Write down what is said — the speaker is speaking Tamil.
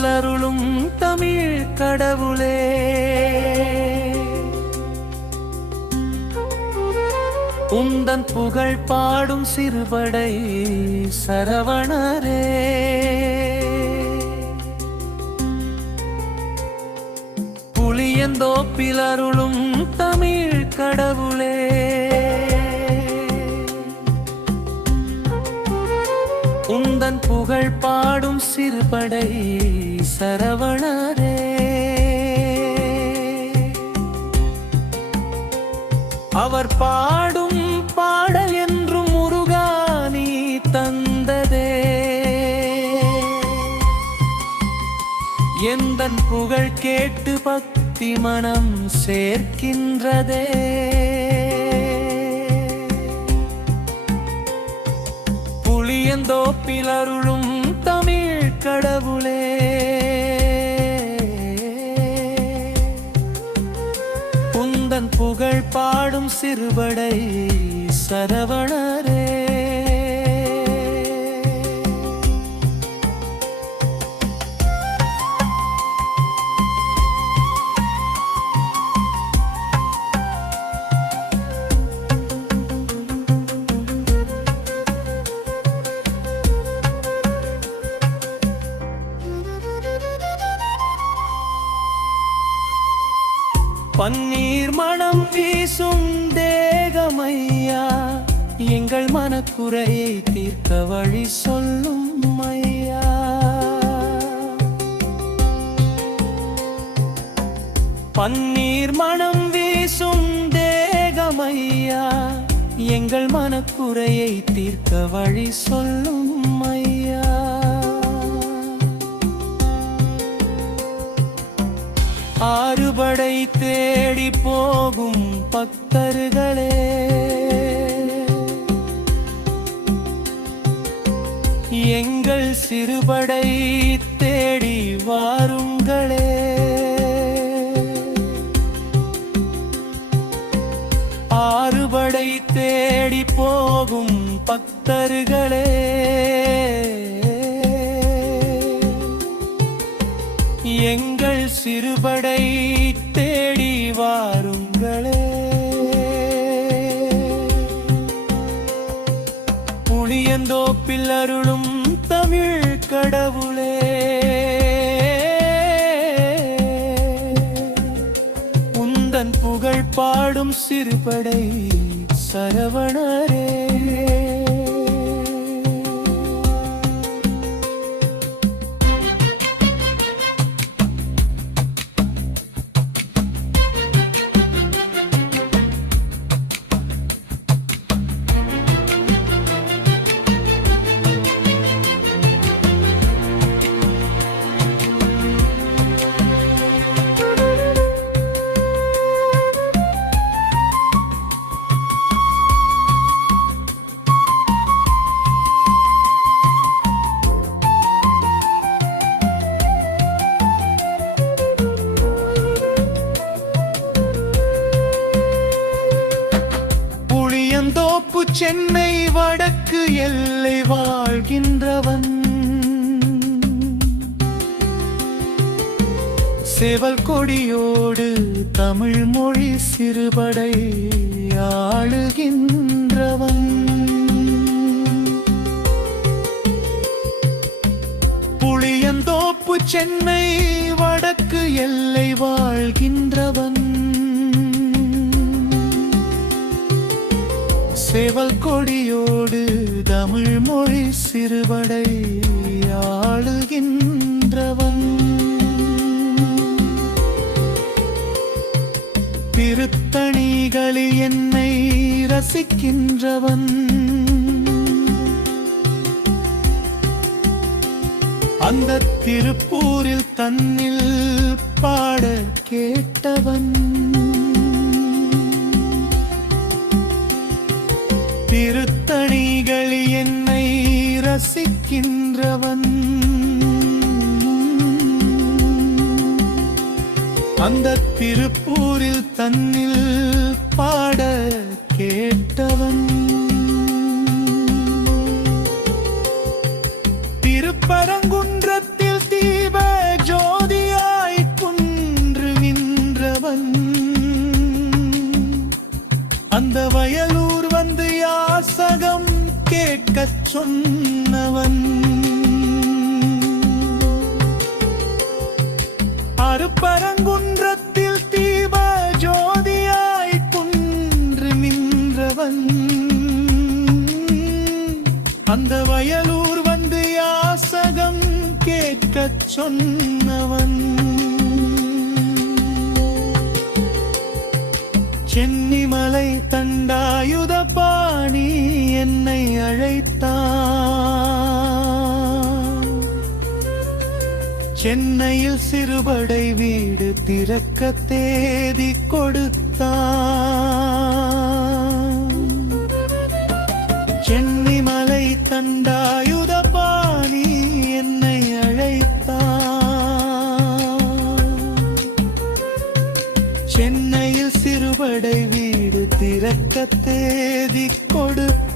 தோப்பிலருளும் தமிழ் கடவுளே, உந்தன் புகழ் பாடும் சிறுபடை சரவணரே, புளியந்தோப்பிலருளும் தமிழ் கடவுளே, உந்தன் புகழ் பாடும் சிறுபடை சரவணரே, அவர் பாடும் பாடல் என்றும் முருகா நீ தந்ததே, எந்தன் புகழ் கேட்டு பக்தி மனம் சேர்க்கின்றதே, புளியந்தோப்பிலருளும் தமிழ் கடவுளே, உந்தன் புகழ் பாடும் சிறுபடை சரவணரே, பன்னீர் மனம் வீசும் தேகமையா, எங்கள் மனக்குறையை தீர்க்க வழி சொல்லும் ஐயா, பன்னீர் மனம் வீசும் தேகமையா, எங்கள் மனக்குறையை தீர்க்க வழி சொல்லும் ஐயா, ஆறுபடை தேடி போகும் பக்தர்களே, எங்கள் சிறுபடை தேடி வாருங்களே, ஆறுபடை தேடி போகும் பக்தர்களே, எங்கள் சிறுபடை தேடி வாருங்களே, புளியந்தோப்பில் அருளும் தமிழ் கடவுளே, உந்தன் புகழ் பாடும் சிறுபடை சரவணரே, புளியந்தோப்பு சென்னை வடக்கு எல்லை வாழ்கின்றவன், சேவல் கொடியோடு தமிழ் மொழி சிறுபடை ஆளுகின்றவன், புளியந்தோப்பு சென்னை வடக்கு எல்லை வாழ்கின்றவன், சேவல் கொடியோடு தமிழ் மொழி சிறுபடை ஆளுகின்றவன், திருத்தணிகளில் என்னை ரசிக்கின்றவன், அந்த திருப்பூரில் தன்னில் பாட கேட்டவன், திருத்தணிகளில் என்னை ரசிக்கின்றவன், அந்த திருப்பூரில் தன்னில் பாட கேட்டவன், திருப்பரங்குன்றத்தில் தீப சொன்னவன். அருப்பரங்குன்றத்தில் தீப ஜோதியாய் குன்று நின்றவன். அந்த வயலூர் வந்து யாசகம் கேட்கச் சொன்னவன். சென்னிமலை தண்டாயுத பாணி என்னை அழைத்தான். சென்னையில் சிறுபடை வீடு திறக்க தேதி கொடுத்தான். சென்னிமலை தண்டாயுத பாணி என்னை அழைத்தான். சென்னையில் சிறுபடை வீடு திறக்க தேதி கொடுத்தான்.